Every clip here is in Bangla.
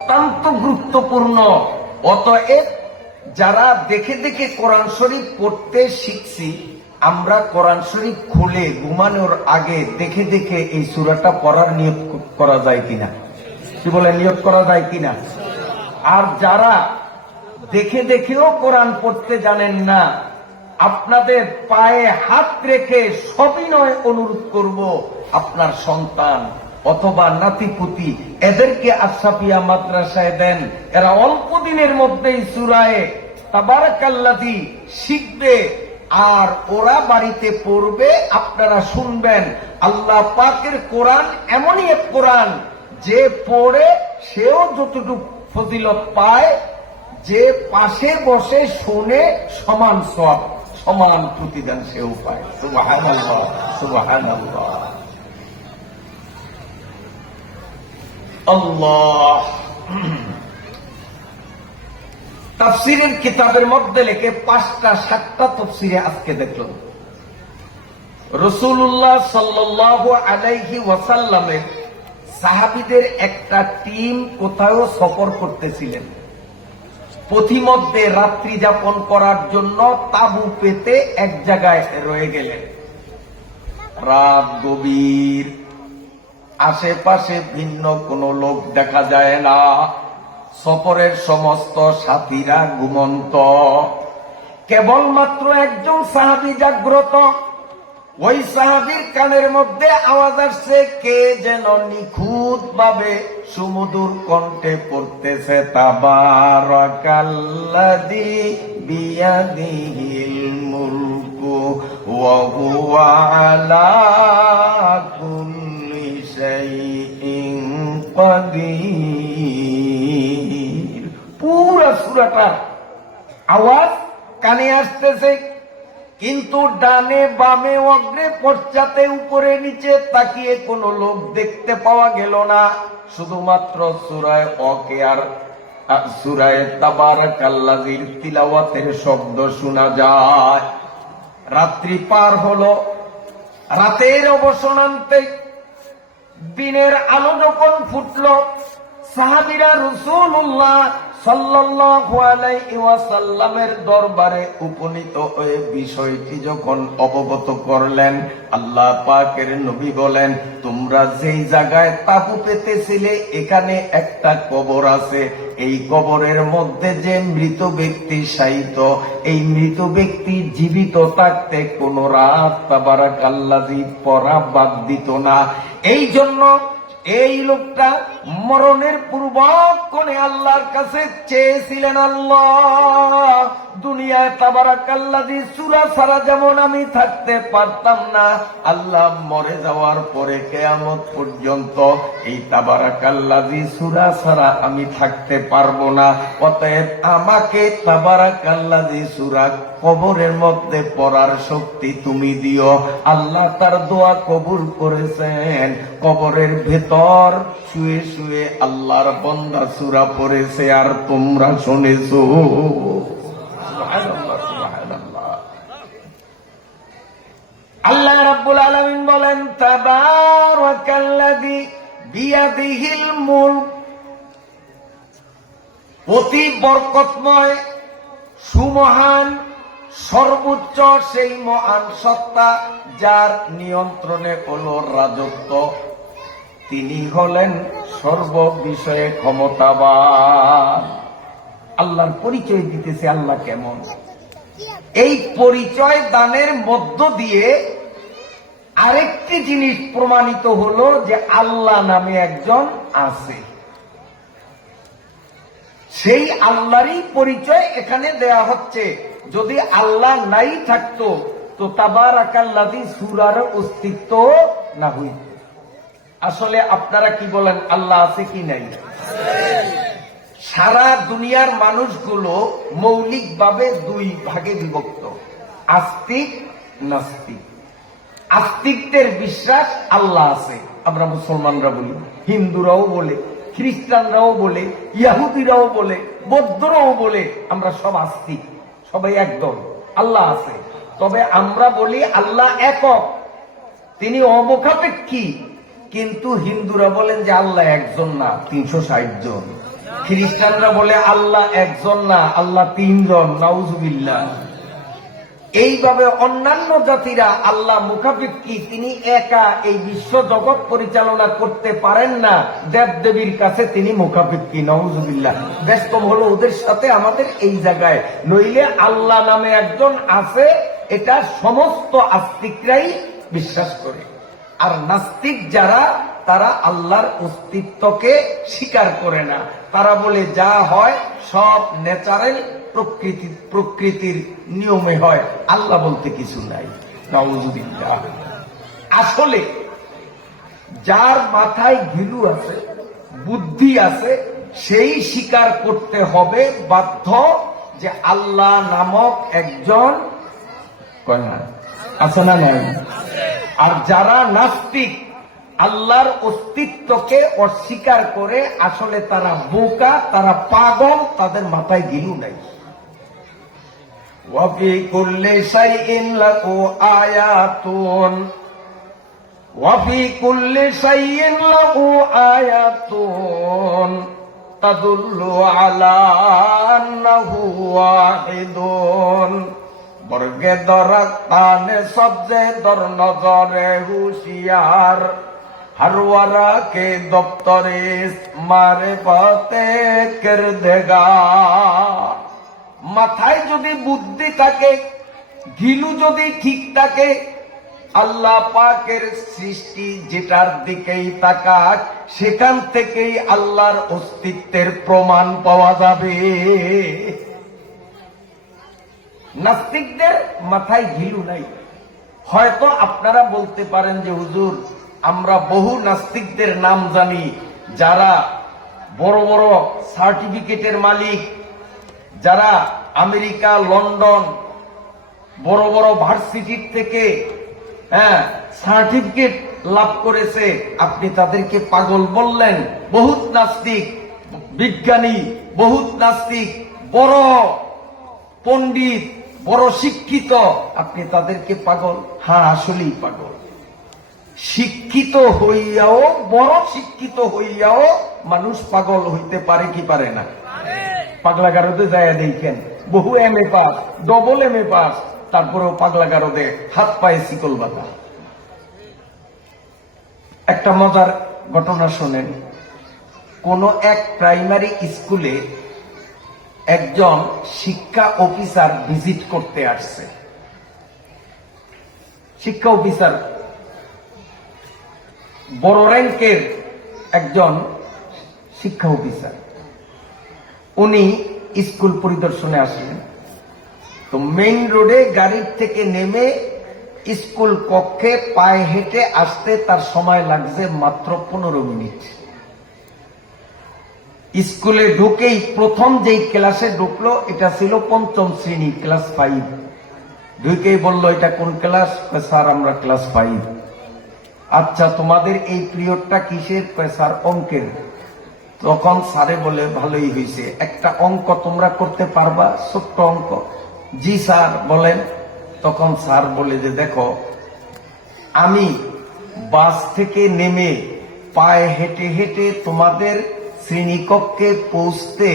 অত্যন্ত গুরুত্বপূর্ণ। অতএব যারা দেখে দেখে কোরআন শরীফ পড়তে শিখছি, আমরা কোরআন শরীফ খুলে ঘুমানোর আগে দেখে দেখে এই সূরাটা পড়ার নিয়ত করা যায় কিনা, কি বলে, নিয়ত করা যায় কিনা? আর যারা দেখে দেখেও কোরআন পড়তে জানেন না, আপনাদের পায়ে হাত রেখে সবিনয় অনুরোধ করব, আপনার সন্তান অথবা নাতিপুতি এদেরকে আশরাফিয়া মাদ্রাসায় দেন। এরা অল্প দিনের মধ্যেই সূরায়ে তাবারাকাল্লাযী শিখবে, আর ওরা বাড়িতে পড়বে, আপনারা শুনবেন। আল্লাহ পাকের কোরআন এমনই এক কোরআন যে পড়ে সেও যতটুকু ফজিলত পায়, যে পাশে বসে শুনে সমান সওয়াব, সমান প্রতিদান সেও পায়। সুবহানাল্লাহ, সুবহানাল্লাহ। আল্লাহ তাফসীরের কিতাবের মধ্যে লেখে 5টা 7টা তাফসীরে আজকে দেখলাম রাসূলুল্লাহ সাল্লাল্লাহু আলাইহি ওয়াসাল্লামের সাহাবীদের একটা টিম কোথাও সফর করতেছিলেন। পথিমধ্যে রাত্রি যাপন করার জন্য তাঁবু পেতে এক জায়গায় রয়ে গেলেন। রাত গভীর, আশেপাশে ভিন্ন কোনো লোক দেখা যায় না। সফরের সমস্ত সাথীরা ঘুমন্ত, কেবলমাত্র একজন সাহাবী জাগ্রত। ওই সাহাবীর কানের মধ্যে আওয়াজ আসছে, কে যেন নিখুঁত ভাবে সুমধুর কণ্ঠে পড়তেছে, তাবারাকাল্লাযী বিয়াদিহিল মুলকু ওয়া হুয়া আলা কুল্লি শাইইন কাদির। পুরা সূরাটার আওয়াজ কানে আসতেছে, কিন্তু ডানে বামে অগ্রে পশ্চাতে উপরে নিচে তাকিয়ে কোনো লোক দেখতে পাওয়া গেল না। শুধুমাত্র সূরায়ে ওয়াকিয়ার সূরায়ে তাবারাকাল্লাযীর তিলাওয়াতের শব্দ শোনা যায়। রাত্রি পার হলো, রাতের অবসানান্তে দিনের আলো যখন ফুটল, সাহাবীরা রাসূলুল্লাহ সাল্লাল্লাহু আলাইহি ওয়াসাল্লামের দরবারে উপনীত হয়ে বিষয়টি যখন অবগত করলেন, আল্লাহ পাকের নবী বলেন, তোমরা যেই জায়গায় তাঁবু পেতেছিলে এখানে একটা কবর আছে। এই কবরের মধ্যে যে মৃত ব্যক্তি শায়িত, এই মৃত ব্যক্তি জীবিত থাকতে কোন রাত তাবারাকাল্লাযী পড়া বাদ দিত না। এই জন্য এই লোকটা মরণের পূর্বক্ষণে আল্লাহর কাছে চেয়েছিলেন, আল্লাহ দুনিয়ায় তাবারাকাল্লাযী সূরা ছাড়া যেমন আমি থাকতে পারতাম না, আল্লাহ মরে যাওয়ার পরে কিয়ামত পর্যন্ত এই তাবারাকাল্লাযী সূরা ছাড়া আমি থাকতে পারবো না। অতএব আমাকে তাবারাকাল্লাযী সূরা কবরের মধ্যে পড়ার শক্তি তুমি দিও। আল্লাহ তার দোয়া কবুল করেছেন। কবরের ভেতর শুয়ে শুয়ে আল্লাহর বান্দা সূরা পড়েছে, আর তোমরা শুনেছো। সুবহানাল্লাহ, সুবহানাল্লাহ। আল্লাহ রাব্বুল আলামিন বলেন, তাবারাকাল্লাযী বিয়াদিহিল মুলক, অতি বরকতময় সুমহান সর্বোচ্চ সেই মহান সত্তা যার নিয়ন্ত্রণে হলো রাজত্ব, তিনি হলেন সর্ববিষয়ে ক্ষমতাবান। আল্লাহর পরিচয় দিতেছে আল্লাহ কেমন। এই পরিচয় দানের মধ্য দিয়ে আরেকটি জিনিস প্রমাণিত হলো যে আল্লাহ নামে একজন আছে। সেই আল্লাহরই পরিচয় এখানে দেয়া হচ্ছে। যদি আল্লাহ নাই থাকতো তো তাবারাকাল্লাযী সূরার অস্তিত্ব না হইত। আসলে আপনারা কি বলেন, আল্লাহ আছে কি নাই? সারা দুনিয়ার মানুষগুলো মৌলিকভাবে দুই ভাগে বিভক্ত, আস্তিক নাস্তিক। আস্তিকদের বিশ্বাস আল্লাহ আছে, আমরা মুসলমানরা বলি, হিন্দুরাও বলে, খ্রিস্টানরাও বলে, ইহুদিরাও বলে, বৌদ্ধরাও বলে, আমরা সব আস্তিক, সবাই একদম আল্লাহ আছে। তবে আমরা বলি আল্লাহ একক, তিনি অমুখাপেক্ষী। কিন্তু হিন্দুরা বলেন যে আল্লাহ একজন না, 360 জন। খ্রিস্টানরা বলে আল্লাহ একজন না, আল্লাহ তিনজন, নাউজুবিল্লাহ। এইভাবে অন্যান্য জাতিরা আল্লাহ মুখাপেক্ষী, তিনি একা এই বিশ্ব জগৎ পরিচালনা করতে পারেন না, দেব দেবীর কাছে তিনি মুখাপেক্ষী, নাউজুবিল্লাহ। ব্যস্ত হলো ওদের সাথে আমাদের এই জায়গায়, নইলে আল্লাহ নামে একজন আছে, এটা সমস্ত আস্তিকরাই বিশ্বাস করে। আর নাস্তিক যারা, তারা আল্লাহর অস্তিত্বকে স্বীকার করে না। তারা বলে যা হয় সব ন্যাচারাল, প্রকৃতির নিয়মে হয়, আল্লাহ বলতে কিছু নাই, নাউজুবিল্লাহ। আসলে যার মাথায় ঘিলু আছে, বুদ্ধি আছে, সেই স্বীকার করতে হবে বাধ্য যে আল্লাহ নামক একজন আছে না নাই। আর যারা নাস্তিক, আল্লাহর অস্তিত্বকে অস্বীকার করে, আসলে তারা বোকা, তারা পাগল, তাদের মাথায় গিলু নাই। ওয়াফি কুল্লি শাইইন লাহু আয়াতুন, ওয়াফি কুল্লি শাইইন লাহু আয়াতুন তাদুল্লু আলা আন্নাহু ওয়াহিদুন। বর্গে দরাত তানে সবজে দর নজরে হুশিয়ার, হরওয়ারা কে দপ্তরে মারে পতে কর দেগা। মাথায় যদি বুদ্ধি থাকে, ঘিলু যদি ঠিক থাকে, আল্লাহ পাকের সৃষ্টি যেটার দিকেই তাকাক, সেখান থেকেই আল্লাহর অস্তিত্বের প্রমাণ পাওয়া যাবে। নাস্তিকদের মাথায় ঘিলু নাই। হয়তো আপনারা বলতে পারেন যে হুজুর, আমরা বহু নাস্তিকদের নাম জানি, যারা বড় বড় সার্টিফিকেটের মালিক, যারা আমেরিকা, লন্ডন, বড় বড় ভার্সিটির থেকে সার্টিফিকেট লাভ করেছে, আপনি তাদেরকে পাগল বললেন? বহুত নাস্তিক, বিজ্ঞানী, বহুত নাস্তিক, বড় পণ্ডিত, বড় শিক্ষিত, আপনি তাদেরকে পাগল? হ্যাঁ, আসলেই পাগল। শিক্ষিত হইয়াও, বড় শিক্ষিত হইয়াও মানুষ পাগল হইতে পারে কি পারে না? পাগলাগারদে যায় দেখেন, বহু MA pass, double MA pass, তারপরেও পাগলাগারদে হাত পায়ে শিকল বাঁধা। একটা মজার ঘটনা শোনেন। কোন এক প্রাইমারি স্কুলে একজন শিক্ষা অফিসার ভিজিট করতে আসছে। শিক্ষা অফিসার বড় র্যাঙ্কের একজন শিক্ষা অফিসার, উনি স্কুল পরিদর্শনে আসলেন। তো মেইন রোডে গাড়ির থেকে নেমে স্কুল কক্ষে পায়ে হেঁটে আসতে তার সময় লাগছে মাত্র 15 মিনিট। স্কুলে ঢুকেই প্রথম যেই ক্লাসে ঢুকলো, এটা ছিল 5ম শ্রেণী, ক্লাস 5। ঢুকেই বলল, এটা কোন ক্লাস? স্যার, আমরা ক্লাস 5। আচ্ছা, তোমাদের এই পিরিয়ডটা কিসের? স্যার, অঙ্কের। তখন স্যারে বলে, ভালোই হয়েছে, একটা অঙ্ক তোমরা করতে পারবা? ছোট্ট অঙ্ক। জি স্যার, বলেন। তখন স্যার বলে যে, দেখো, আমি বাস থেকে নেমে পায়ে হেঁটে হেঁটে তোমাদের শ্রেণীকক্ষে পৌঁছতে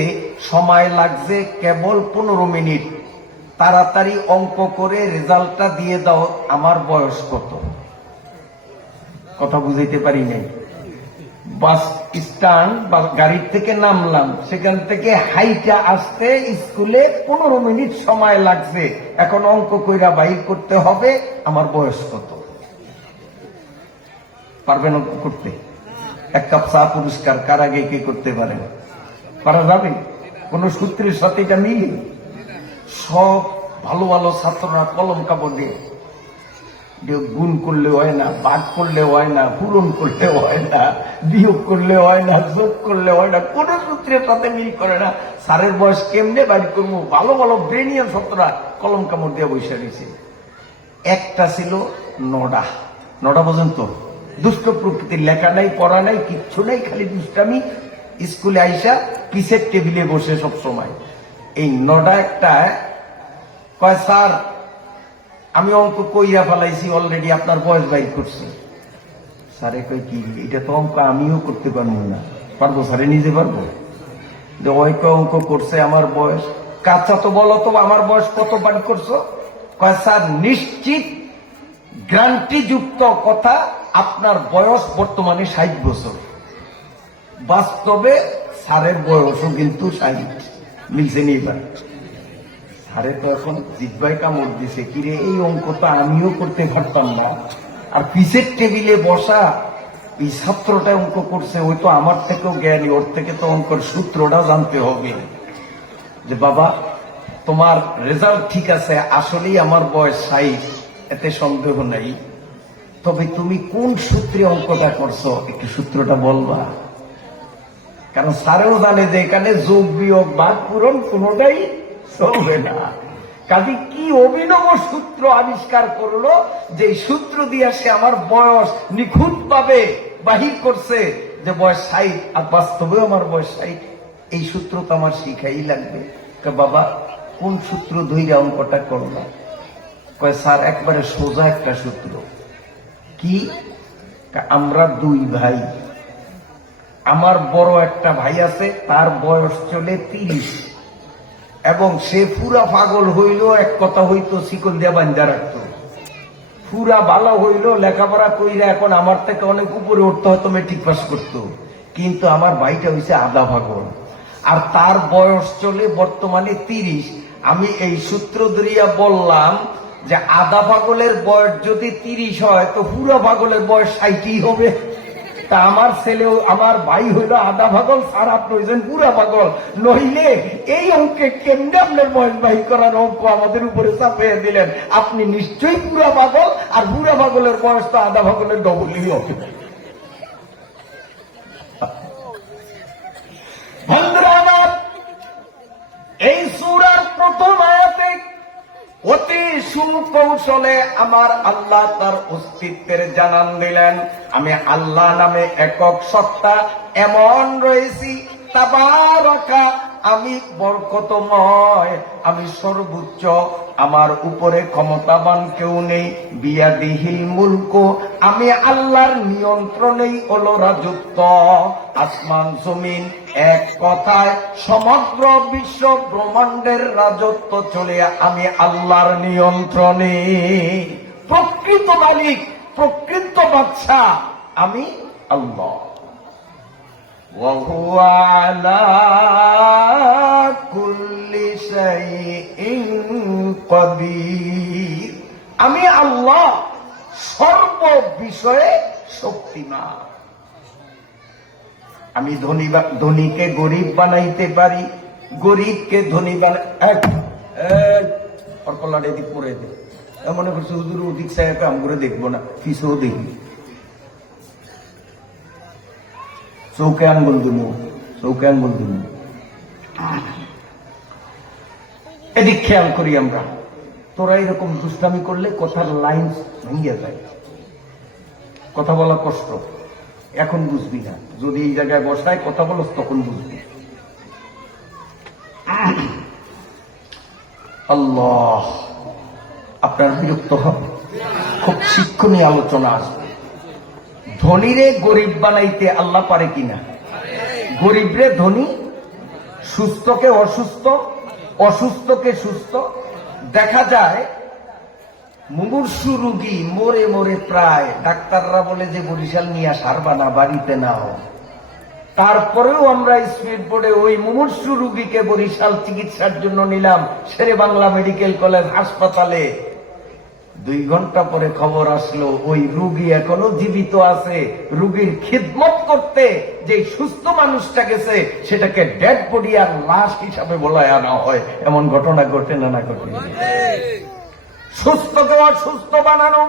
সময় লাগছে কেবল 15 মিনিট। তাড়াতাড়ি অঙ্ক করে রেজাল্টটা দিয়ে দাও। আমার বয়স কত? কথা বুঝাইতে পারি নাই। বাস স্ট্যান্ড বা গাড়ির থেকে নামলাম, সেখান থেকে হাইটা আসতে স্কুলে 15 মিনিট সময় লাগছে। এখন অঙ্ক কইরা বাইর করতে হবে আমার বয়স কত। পারবেন অঙ্ক করতে? 1 কাপ চা পুরস্কার কার আগে কে করতে পারেন? পারা যাবে? কোন সূত্রের সাথে এটা মিলে? সব ভালো ভালো ছাত্ররা কলম কাপড় দিয়ে গুণ করলে হয় না, ভাগ করলে হয় না, পূরণ করলে হয় না, বিয়োগ করলে হয় না, যোগ করলে হয় না, কোন সূত্রের সাথে মিল করে না। স্যারের বয়স কেমনে বাইর করবো? ভালো ভালো ব্রেনিয়ান ছাত্ররা কলম কামড় দিয়ে বসে রয়েছে। একটা ছিল নটা পর্যন্ত দুষ্ট প্রকৃতির, লেখা নাই, পড়া নাই, কিচ্ছু নাই, খালি দুষ্টামি। স্কুলে আইসা পিছের টেবিলে বসে সব সময়। এই নটা একটা কয়, স্যার, আমি অঙ্ক কইরা ফেলাইছি অলরেডি, আপনার বয়স বাইর করছি। স্যারে কয়, কি এটা তো অঙ্ক আমিও করতে পারবো না। পারবো স্যারে? নিজে পারবো? যে ওই অঙ্ক করছে আমার বয়স। কাঁচা তো বলো তো আমার বয়স কত বার করছো? কয় স্যার নিশ্চিত গ্যারান্টি যুক্ত কথা, আপনার বয়স বর্তমানে 60 বছর। বাস্তবে স্যারের বয়সও কিন্তু 60। মিলছে নি? এবার স্যারে তো এখন জিব্বাই কামড় দিছে, কিরে এই অঙ্ক তো আমিও করতে পারতাম না। আর পিছের টেবিলে বসা এই ছাত্রটা অঙ্ক করছে, ওই তো আমার থেকেও জ্ঞানী, ওর থেকে তো অঙ্কের সূত্রটা জানতে হবে। যে বাবা তোমার রেজাল্ট ঠিক আছে, আসলেই আমার বয়স 60, এতে সন্দেহ নাই, তবে তুমি কোন সূত্রে অঙ্কটা করছো একটু সূত্রটা বলবা। কারণ স্যারেও জানে যে এখানে যোগ বিয়োগ ভাগ পূরণ কোনোটাই চলবে না। কাজে কি অভিনব সূত্র আবিষ্কার করলো, যে সূত্র দিয়ে সে আমার বয়স নিখুঁত ভাবে বাহির করছে, যে বয়স 60, আর বাস্তবেও আমার বয়স 60। এই সূত্র তো আমার শিখাই লাগবে। বাবা কোন সূত্র ধইরা অঙ্কটা করলাম? কয় স্যার একবারে সোজা একটা সূত্র। কি? আমরা 2 ভাই, আমার বড় একটা ভাই আছে, তার বয়স চলে 30, এবং সে পুরা পাগল হইল, এক কথা হইতো শিকল দিয়া বান্ধা রাখতো, পুরা ভালো হইল লেখাপড়া কইরা এখন আমার থেকে অনেক উপরে উঠতে হয়তো মেট্রিক পাস করতো, কিন্তু আমার ভাইটা হইছে আধা পাগল, আর তার বয়স চলে বর্তমানে 30। আমি এই সূত্র ধরিয়া বললাম যে আধা পাগলের বয়স যদি 30 হয়, তো পুরা পাগলের বয়স 60 হবে। তা আমার ছেলেও, আমার ভাই হইল আধা পাগল, আর আপনি হইছেন পুরা পাগল, নইলে এই অঙ্কে কেমনে আপনার বয়স বাহির করার অঙ্ক আমাদের উপরে চাপিয়ে দিলেন? আপনি নিশ্চয়ই পুরা পাগল, আর পুরা পাগলের বয়স তো আধা পাগলের ডবলই হবে। বন্ধুরা আমার, এই সূরার প্রথম আয়াতে অতি সুকৌশলে আমার আল্লাহ তার অস্তিত্বের জানান দিলেন। আমি আল্লাহ নামে একক সত্তা এমন রয়েছি, তাবারাকা, আমি বরকতময়, আমি সর্বোচ্চ, আমার উপরে ক্ষমতাবান কেউ নেই। বিয়াদিহিল মুলক, আমি আল্লাহর নিয়ন্ত্রণেই হলো রাজত্ব। আসমান জমিন, এক কথায় সমগ্র বিশ্ব ব্রহ্মাণ্ডের রাজত্ব চলে আমি আল্লাহর নিয়ন্ত্রণে। প্রকৃত মালিক, প্রকৃত বাদশা আমি আল্লাহ। وهو على كل شيء قدير, আমি আল্লাহ সর্ব বিষয়ে শক্তিমান। আমি ধনীকে গরিব বানাইতে পারি, গরিবকে ধনী বানাই দিক করে দে। মনে করছি হুজুর ওদিক সাহেব কাম করে দেখবো না, পিছনেও দেখি, চৌকে আঙ্গুল দিমু, চৌকে আঙ্গুল দিমু। এদিক খেয়াল করি আমরা। তোরা এরকম দুষ্টামি করলে কথার লাইন ভেঙে যায়, কথা বলা কষ্ট। এখন বুঝবি না, যদি এই জায়গায় বসায় কথা বলস তখন বুঝবি। আল্লাহ, আপনার বিরক্ত হবে, খুব শিক্ষণীয় আলোচনা আসবে। ধনীরে গরিব বানাইতে আল্লাহ পারে কিনা? গরিবরে ধনী, সুস্থকে অসুস্থ, অসুস্থকে সুস্থ। দেখা যায় মুমূর্ষু রুগী মরে মরে প্রায়, ডাক্তাররা বলে যে বরিশাল নিয়ে সারবা না, বাড়িতে নাও। তারপরেও আমরা স্পিড বোর্ডে ওই মুমূর্ষু রুগীকে বরিশাল চিকিৎসার জন্য নিলাম, শেরে বাংলা মেডিকেল কলেজ হাসপাতালে। 2 ঘন্টা পরে খবর আসলো ওই রুগী এখনো জীবিত আছে। রুগীর খিদমত করতে যে সুস্থ মানুষটা গেছে, সেটাকে ডেড বডি আর লাশ হিসাবে বলায় আনা হয়। এমন ঘটনা ঘটে না? না ঘটে? সুস্থকে অসুস্থ বানানো,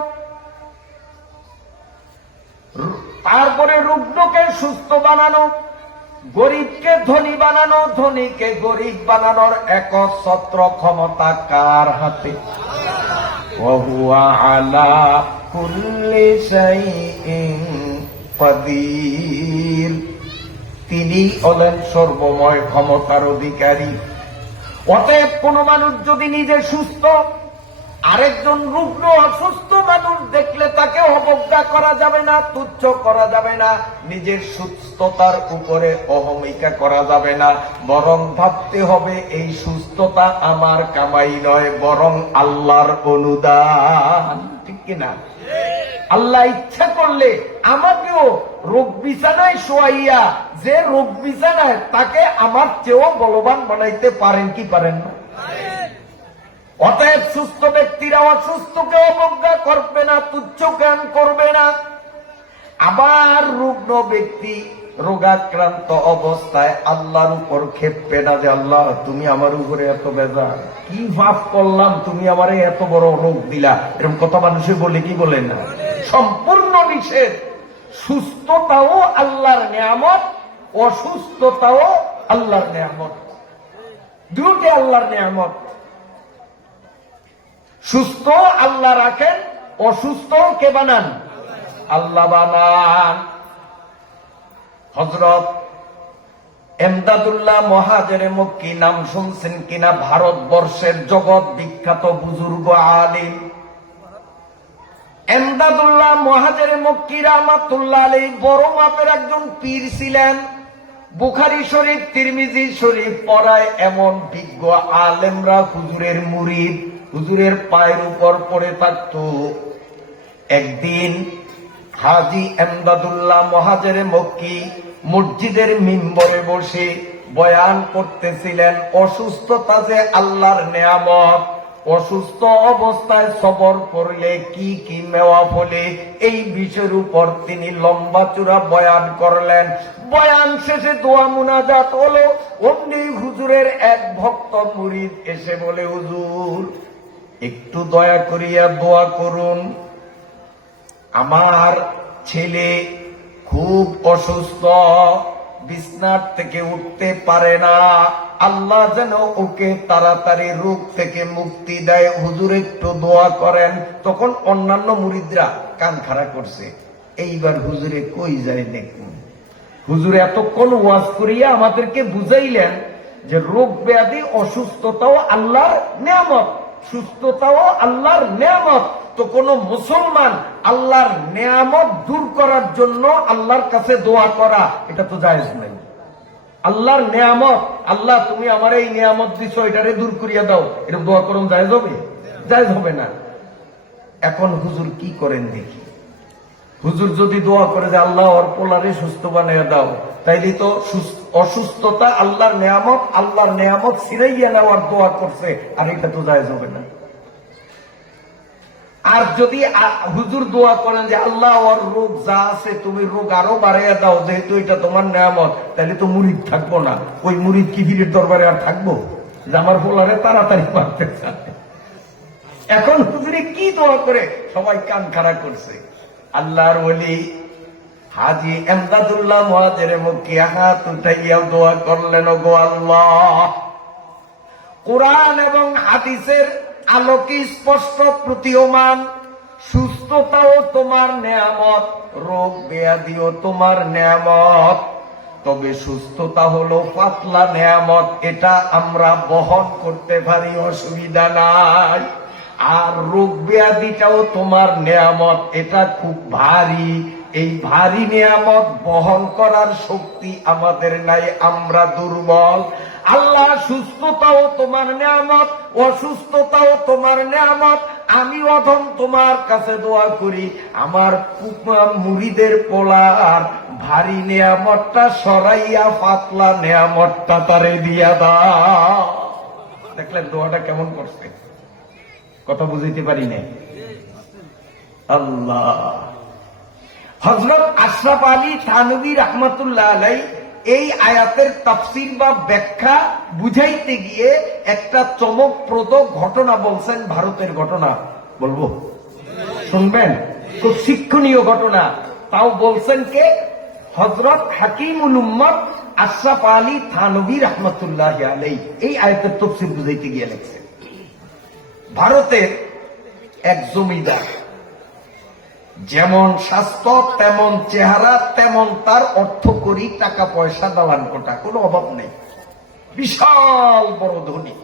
তারপরে রুগ্নকে সুস্থ বানানো, গরিবকে ধনী বানানো, ধনীকে গরিব বানানোর একচ্ছত্র ক্ষমতা কার হাতে? ওয়াহুয়া আলা কুল্লি শাইইন কাদির, তিনি হলেন সর্বময় ক্ষমতার অধিকারী। অতএব কোন মানুষ যদি নিজে সুস্থ, আরেকজন রুগ্ন অসুস্থ মানুষ দেখলে তাকে অবজ্ঞা করা যাবে না, তুচ্ছ করা যাবে না, নিজের সুস্থতার উপরে অহমিকা করা যাবে না, বরং ভাবতে হবে এই সুস্থতা আমার কামাই নয়, বরং আল্লাহর অনুদান। ঠিক কিনা? আল্লাহ ইচ্ছা করলে আমাকেও রোগ বিছানায় শোয়াইয়া, যে রোগ বিছানায় তাকে আমার চেয়েও বলবান বানাইতে পারেন কি পারেন না? অতএব সুস্থ ব্যক্তিরা অসুস্থকে অবজ্ঞা করবে না, তুচ্ছ জ্ঞান করবে না। আবার রুগ্ন ব্যক্তি রোগাক্রান্ত অবস্থায় আল্লাহর উপর খেপবে না যে আল্লাহ তুমি আমার উপরে এত বেজার, কি মাফ করলাম, তুমি আমারে এত বড় রোগ দিলা। এরকম কথা মানুষে বলে কি বলে না? সম্পূর্ণ নিষেধ। সুস্থতাও আল্লাহর নিয়ামত, অসুস্থতাও আল্লাহর নিয়ামত, দুটি আল্লাহর নিয়ামত। সুস্থ আল্লাহ রাখেন, অসুস্থ কে বানান? আল্লাহ বানান। হযরত এমদাদুল্লাহ মুহাজিরে মক্কি নাম শুনছেন কিনা? ভারতবর্ষের জগৎ বিখ্যাত বুজুর্গ আলিম এমদাদুল্লাহ মুহাজিরে মক্কি রাহমাতুল্লাহ আলাইহি বড় মাপের একজন পীর ছিলেন। বুখারী শরীফ, তিরমিজি শরীফ পড়ায় এমন বিজ্ঞ আলেমরা হুজুরের মুরিদ, হুজুরের পায়ের উপর পড়ে থাকত। একদিন হাজী এমদাদুল্লাহ মুহাজিরে মক্কি মসজিদের মিম্বরে বসে বয়ান করতেছিলেন অসুস্থতা যে আল্লাহর নেয়ামত, অসুস্থ অবস্থায় সবর করলে কি কি মেওয়া ফলে, এই বিষয়ের উপর তিনি লম্বা চূড়া বয়ান করলেন। বয়ান শেষে দোয়া মুনাজাত হলো। অমনি হুজুরের এক ভক্ত মুরিদ এসে বলে, হুজুর একটু দয়া করিয়া দোয়া করুন, আমার ছেলে খুব অসুস্থ, বিছনার থেকে উঠতে পারে না, আল্লাহ যেন ওকে তাড়াতাড়ি রোগ থেকে মুক্তি দেয়, হুজুর একটু দোয়া করেন। তখন অন্যান্য মুরিদরা কান খাড়া করছে। এইবার হুজুরে কই যায় দেখুন, হুজুর এতক্ষণ ওয়াজ করিয়া আমাদেরকে বুঝাইলেন যে রোগ ব্যাধি অসুস্থতাও আল্লাহর নেয়ামত, সুস্থতাও আল্লাহর নেয়ামত। তো কোন মুসলমান আল্লাহর নেয়ামত দূর করার জন্য আল্লাহর কাছে দোয়া করা, এটা তো জায়েজ নাই। আল্লাহর নেয়ামত, আল্লাহ তুমি আমার এই নেয়ামত দিছো, এটারে দূর করিয়া দাও, এরকম দোয়া করুন জায়েজ হবে? জায়েজ হবে না। এখন হুজুর কি করেন দেখি। হুজুর যদি দোয়া করে যে আল্লাহ ওর পোলারে সুস্থ বানিয়ে দাও, তাইলে তো অসুস্থতা আল্লাহর নেয়ামত, আল্লাহর নেয়ামত ছিড়াইয়া নেওয়ার দোয়া করছে, আর এটা তো জায়েজ হবে না। আর যদি হুজুর দোয়া করেন যে আল্লাহ ওর রোগ যা আছে তুমি রোগ আরো বাড়াইয়া দাও, যেহেতু এটা তোমার নেয়ামত, তাহলে তো মুরিদ থাকবো না। ওই মুরিদ কি পীরের দরবারে আর থাকবো যে আমার পোলারে তাড়াতাড়ি মারতে চায়? এখন হুজুরে কি দোয়া করে? সবাই কান খাড়া করছে। আল্লাহর ওলি হাজী এমদাদুল্লাহ মুহাজিরে মক্কি হাত উঠাইয়া দোয়া করলেন, গো আল্লাহ, কোরআন এবং হাদিসের আলোকে স্পষ্ট প্রতীয়মান সুস্থতাও তোমার নেয়ামত, রোগ ব্যাধিও তোমার নেয়ামত, তবে সুস্থতা হলো পাতলা নেয়ামত, এটা আমরা বহন করতে পারি, অসুবিধা নাই। আর রোগ ব্যাধিটাও তোমার নেয়ামত, এটা খুব ভারী, এই ভারী নেয়ামত বহন করার শক্তি আমাদের নাই, আমরা দুর্বল। আল্লাহ সুস্থতাও তোমার নেয়ামত, অসুস্থতাও তোমার নেয়ামত। আমি অধম তোমার কাছে দোয়া করি, আমার মুরিদের পোলার ভারী নেয়ামতটা সরাইয়া পাতলা নেয়ামতটা তারে দিয়া দাও। দেখলেন দোয়াটা কেমন করছে? কথা বুঝাইতে পারি না। আল্লাহ। হযরত আশরাফ আলী থানভী রাহমাতুল্লাহ আলাইহি এই আয়াতের তাফসীর বা ব্যাখ্যা বুঝাইতে গিয়ে একটা চমকপ্রদ ঘটনা বলছেন, ভারতের ঘটনা বলবো, শুনবেন? খুব শিক্ষণীয় ঘটনা। তাও বলছেন কে? হযরত হাকিমুল উম্মত আশরাফ আলী থানভী রাহমাতুল্লাহ আলাইহি এই আয়াতের তাফসীর বুঝাইতে গিয়ে লিখছেন, ভারতের এক জমিদার, যেমন স্বাস্থ্য তেমন চেহারা তেমন তার অর্থ করি, টাকা পয়সা দালান কোটা, কোনো অভাব নেই, বিশাল বড় ধনী,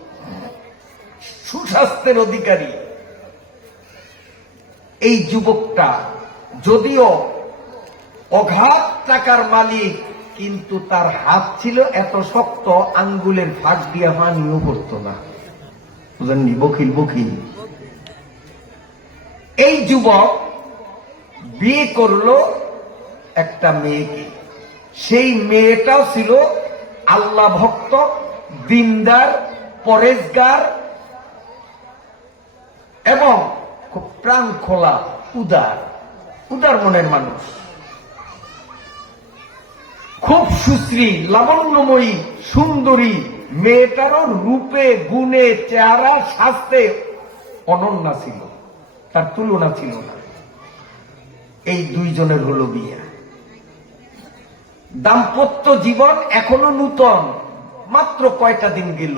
সুস্বাস্থ্যের অধিকারী। এই যুবকটা যদিও অগাধ টাকার মালিক, কিন্তু তার হাত ছিল এত শক্ত, আঙ্গুলের ফাঁক দিয়া পানিও পড়তো না। বুঝলেননি? বকিল বকিল। এই যুবক বিয়ে করলো একটা মেয়েকে। সেই মেয়েটাও ছিল আল্লাহ ভক্ত, দিনদার, পরেজগার এবং খুব প্রাণ খোলা, উদার উদার মনের মানুষ, খুব সুশ্রী, লাবণ্যময়ী, সুন্দরী। মেয়েটারও রূপে, গুণে, চেহারা, স্বাস্থ্যে অনন্যা ছিল, তার তুলনা ছিল না। এই দুইজনের হলো বিয়ে। দাম্পত্য জীবন এখনো নূতন, মাত্র কয়টা দিন গেল।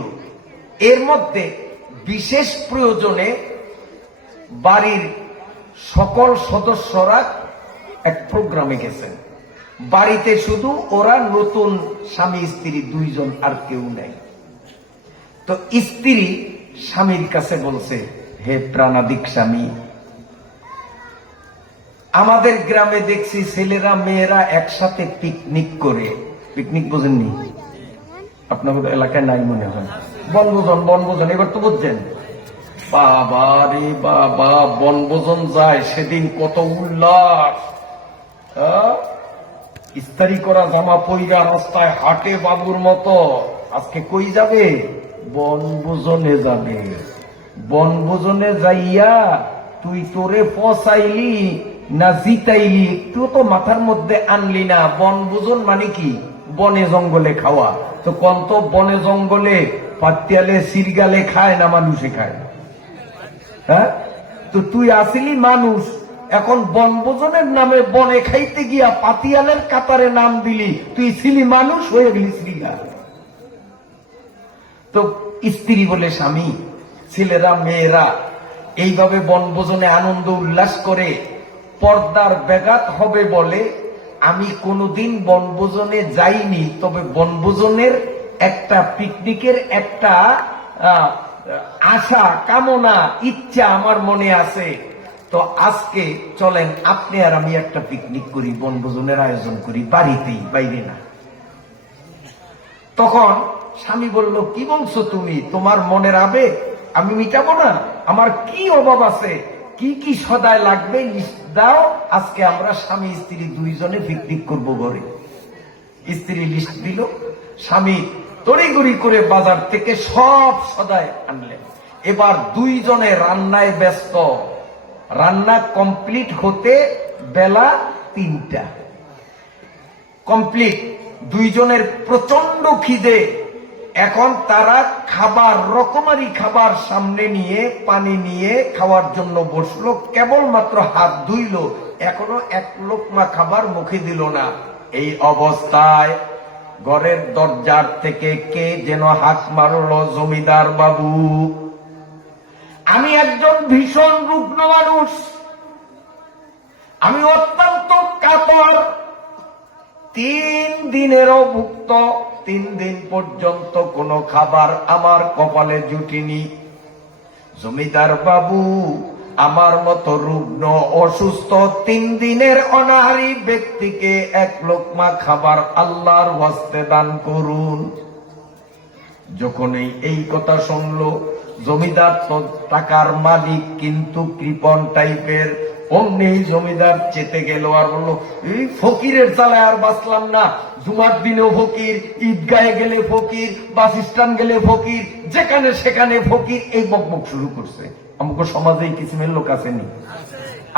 এর মধ্যে বিশেষ প্রয়োজনে বাড়ির সকল সদস্যরা এক প্রোগ্রামে গেছেন। বাড়িতে শুধু ওরা, নতুন স্বামী স্ত্রী দুইজন, আর কেউ নেই। তো স্ত্রী স্বামীর কাছে বলছে, হে প্রাণাদিক স্বামী, আমাদের গ্রামে দেখছি ছেলেরা মেয়েরা একসাথে পিকনিক করে। পিকনিক বোঝেননি? আপনাদের এলাকায় নাই মনে হয়। বনভোজন, বনভোজন এবার তো বুঝছেন। বাবা রে বাবা, বনভোজন যায় সেদিন কত উল্লাস! ইস্তারি করা জামা পইরা রাস্তায় হাটে বাবুর মতো। আজকে কই যাবে? বনভোজনে যাবে। বনভোজনে যাইয়া তুই তোরে ফসাইলি না জিতাইলি, একটু তো মাথার মধ্যে আনলি না। বনভোজন মানে কি? বনে জঙ্গলে খাওয়া। তো কোন তো বনে জঙ্গলে পাতিয়ালে সিরগালে খায় না মানুষে খায়? হ্যাঁ, তো তুই আসিলি মানুষ, এখন বনভোজনের নামে বনে খাইতে গিয়া পাতিয়ালের কাতারে নাম দিলি, তুই ছিলি মানুষ, হয়ে গেলি শ্রীগাল। তো স্ত্রী বলে, স্বামী, ছেলেরা মেয়েরা এইভাবে বনভোজনে আনন্দ উল্লাস করে পর্দার ব্যাঘাত হবে বলে আমি কোনোদিন বনভোজনে যাইনি। তবে বনভোজনের একটা, পিকনিকের একটা আশা, কামনা, ইচ্ছা আমার মনে আছে। তো আজকে চলেন আপনি আর আমি একটা পিকনিক করি, বনভোজনের আয়োজন করি, বাড়িতেই, বাইরে না। তখন স্বামী বলল, কি বলছো তুমি? তোমার মনের আবেগ আমি মিটাবো না? আমার কি অভাব আছে? কি কি সদায় লাগবে লিস্ট দাও, আজকে আমরা স্বামী স্ত্রী দুইজনে পিকনিক করব ঘরে। স্ত্রী লিস্ট দিল, স্বামী তড়িঘড়ি করে বাজার থেকে সব সদায় আনলেন। এবার দুইজনে রান্নায় ব্যস্ত। রান্না কমপ্লিট হতে বেলা 3টা কমপ্লিট। দুইজনের প্রচন্ড খিদে। এখন তারা খাবার, রকমারি খাবার সামনে নিয়ে, পানি নিয়ে খাওয়ার জন্য বসলো। কেবলমাত্র হাত ধুইল, এখনো এক লোকমা খাবার মুখে দিল না। এই অবস্থায় ঘরের দরজার থেকে কে যেন হাঁক মারল, জমিদার বাবু। আমি একজন ভীষণ রুগ্ন মানুষ, আমি অত্যন্ত কাতর, 3 দিনেরও ভুক্ত। 3 দিন পর্যন্ত কোনো খাবার আমার কপালে জুটিনি। জমিদার বাবু, আমার মতো রুগ্ন অসুস্থ 3 দিনের অনাহারী ব্যক্তিকে এক লোকমা খাবার আল্লাহর ওয়াস্তে দান করুন। যখন এই কথা শুনলো, জমিদার তো টাকার মালিক কিন্তু কৃপণ টাইপের। অমনি জমিদার চেতে গেল আর বললো, এই ফকিরের জ্বালায় আর বাঁচলাম না। জুমার দিনেও ফকির, ঈদগাহে গেলে ফকির, বাস স্ট্যান্ড গেলে ফকির, যেখানে সেখানে ফকির। এই বকবক শুরু করছে। আমাকে সমাজে এই কিসিমের লোক আসেনি?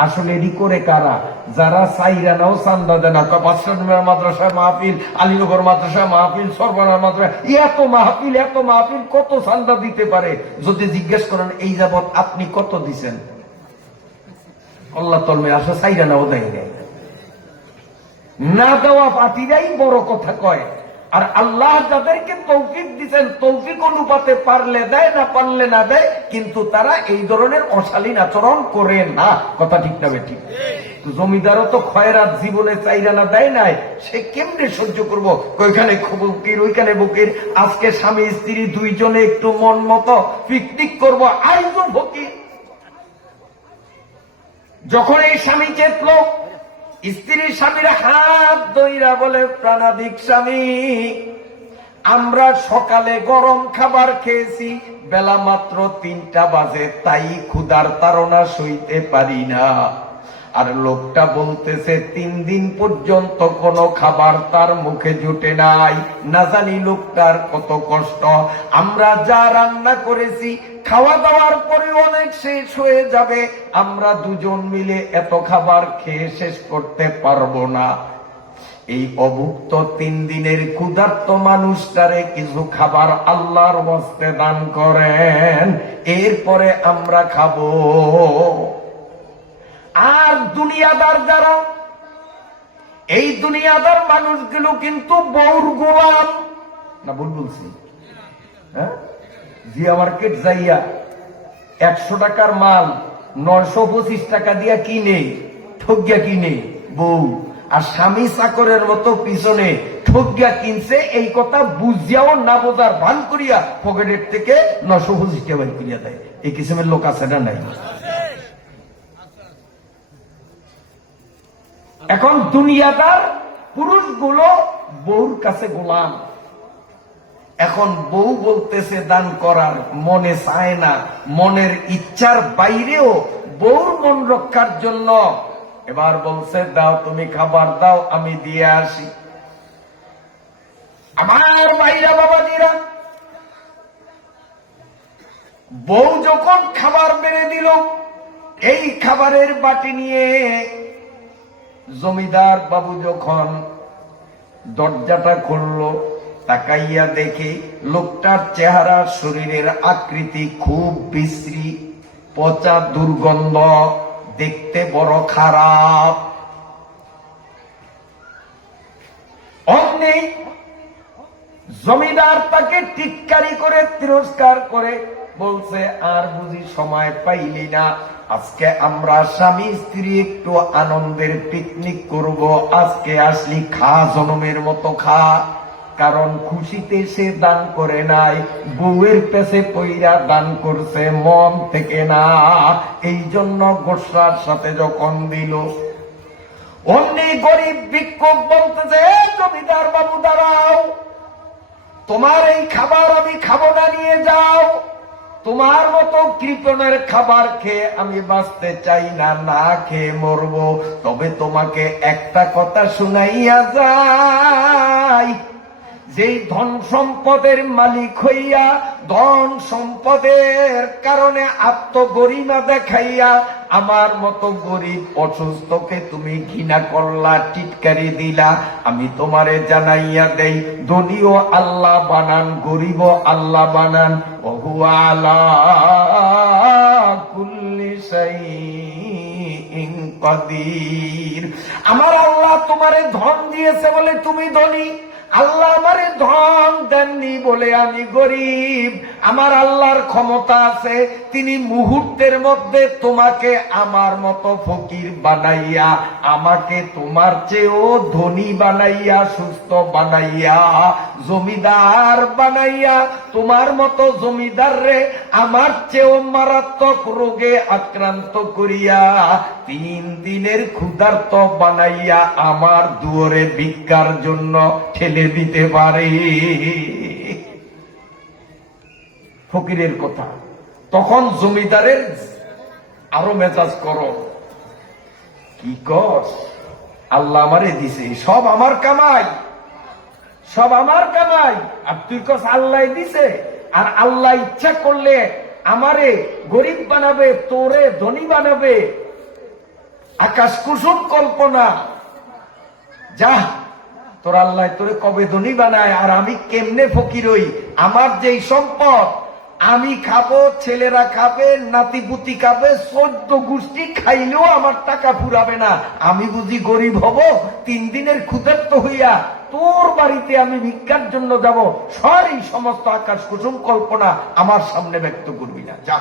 আসলে এটি করে কারা? যারা চাইরা নাও চান্দা দেয় না। বাদশাহ মাদ্রাসায় মাহফিল, আলীনগর মাদ্রাসায় মাহফিল, সরবরাহ মাদ্রাসা, এত মাহফিল, এত মাহফিল, কত চান্দা দিতে পারে? যদি জিজ্ঞেস করেন এই যাবৎ আপনি কত দিচ্ছেন, আল্লাহ তলমে আসা চাইরা নাও দেয় নাই। না দেওয়া পার্টিরাই বড় কথা কয়। আর আল্লাহ যাদেরকে তৌফিক দিচ্ছেন, তৌফিক অনুপাতে পারলে দেয়, না পারলে না দেয়, কিন্তু তারা এই ধরনের অশালীন আচরণ করে না। কথা ঠিক না বেঠিক? জমিদারও তো খয়রাত জীবনে চাইরা না দেয় নাই, সে কেমনে সহ্য করবো? ওইখানে ফকির, ওইখানে ফকির। আজকে স্বামী স্ত্রী দুইজনে একটু মন মতো পিকনিক করবো, আইজো ফকির। যখন এই স্বামী চেতল, স্ত্রীর স্বামীর হাত ধইরা বলে, প্রাণাধিক স্বামী, আমরা সকালে গরম খাবার খেয়েছি, বেলা মাত্র 3টা বাজে, তাই ক্ষুধার তাড়না সইতে পারি না। আর লোকটা বলতেছে 3 দিন পর্যন্ত কোনো খাবার তার মুখে জুটে নাই। না জানি লোকটার কত কষ্ট। আমরা যা রান্না করেছি খাওয়া দাওয়ার পরে অনেক শেষ হয়ে যাবে, আমরা দুজন মিলে এত খাবার খেয়ে শেষ করতে পারবো না। এই অভুক্ত 3 দিনের ক্ষুধার্ত মানুষটারে কিছু খাবার আল্লাহর হস্তে দান করেন, এরপরে আমরা খাবো। আর দুনিয়াদার যারা, এই দুনিয়াদার মানুষগুলো কিন্তু বউর গোলাম না। ভুল বলছি? হ্যাঁ, জিয়া মার্কেট যাইয়া 100 টাকার মাল 925 টাকা দিয়া কিনে, ঠকিয়া কিনে বউ, আর স্বামী চাকরের মতো পিছনে ঠকিয়া কিনছে, এই কথা বুঝিয়াও না বোঝার ভান করিয়া পকেটের থেকে 925 টাকা বের করিয়া দেয়। এই কিসিমের লোক আছে না নাই? এখন দুনিয়াদার পুরুষগুলো বউর কাছে গোলাম। এখন বউ বলতেছে দান করার, মনে চায় না, মনের ইচ্ছার বাইরেও বউর মন রক্ষার জন্য এবার বলছে, দাও তুমি খাবার দাও, আমি দিয়ে আসি। আমার ভাইরা বাবাজিরা, বউ যখন খাবার বেড়ে দিল, এই খাবারের বাটি নিয়ে জমিদার বাবু যখন দরজাটা খুলল, তাকাইয়া দেখে লোকটার চেহারা, শরীরের আকৃতি খুব বিশ্রী, পচা, দুর্গন্ধ, দেখতে বড় খারাপ। অমনি জমিদার তাকে টিটকারি করে, তিরস্কার করে বলছে, আর বুঝি সময় পাইলি না? আজকে আমরা স্বামী স্ত্রী একটু আনন্দের পিকনিক করব, আজকে আসলি, খা, জনমের মতো খা। কারণ খুশিতে সে দান করে নাই, বউয়ের পেছে পইরা দান করছে, মন থেকে না। এই জন্য গোসরার সাথে যখন দিল, অমনি গরিব ভিক্ষুক বলতেছে, জমিদার বাবু দাঁড়াও, তোমার এই খাবার আমি খাবো না, নিয়ে যাও। তোমার মতো কৃপণের খাবার খেয়ে আমি বাঁচতে চাই না, না খেয়ে মরবো। তবে তোমাকে একটা কথা শুনাইয়া যাই, যেই ধন সম্পদের মালিক হইয়া, ধন সম্পদের কারণে আত্মগরিমা দেখাইয়া আমার মতো গরিব অসুস্থকে তুমি ঘৃণা করলা, টিটকারি দিলা, আমি তোমারে জানাইয়া দেই, ধনীও আল্লাহ বানান, গরিবও আল্লাহ বানান। ওহুয়া আলা কুল্লি শাইইন কাদির। আমার আল্লাহ তোমারে ধন দিয়েছে বলে তুমি ধনী, আল্লাহ আমারে ধন দেননি বলে আমি গরিব। আমার আল্লাহর ক্ষমতা আছে, তিনি মুহূর্তের মধ্যে তোমাকে আমার মতো ফকির বানাইয়া, আমাকে তোমার চেয়েও ধনী বানাইয়া, সুস্থ বানাইয়া, জমিদার বানাইয়া, তোমার মতো জমিদার রে আমার চেয়েও মারাত্মক রোগে আক্রান্ত করিয়া 3 দিনের ক্ষুধার্ত বানাইয়া আমার দুয়ারে ভিক্ষার জন্য ঠেলে দিতে পারে। ফকিরের কথা। তখন জমিদারের আরো মেজাজ করো, কি কস, আল্লাহ আমারে দিছে, সব আমার কামাই, সব আমার কামাই, আর তুই কস আল্লাহ দিছে। আর আল্লাহ ইচ্ছা করলে আমারে গরিব বানাবে, তোরে ধনী বানাবে, আকাশ কুসুম কল্পনা। যা, তোর আল্লাহ তোরে কবে ধনী বানায়, আর আমি কেমনে ফকির হই? আমার যেই সম্পদ আমি খাবো, ছেলেরা খাবে, নাতিপুতি খাবে, 14 গোষ্ঠী খাইলেও আমার টাকা ফুরাবে না। আমি বুঝি গরিব হব? 3 দিনের ক্ষুধার্ত হইয়া তোর বাড়িতে আমি ভিক্ষার জন্য যাব? এই সমস্ত আকাশ কুসুম কল্পনা আমার সামনে ব্যক্ত করবি না, যা।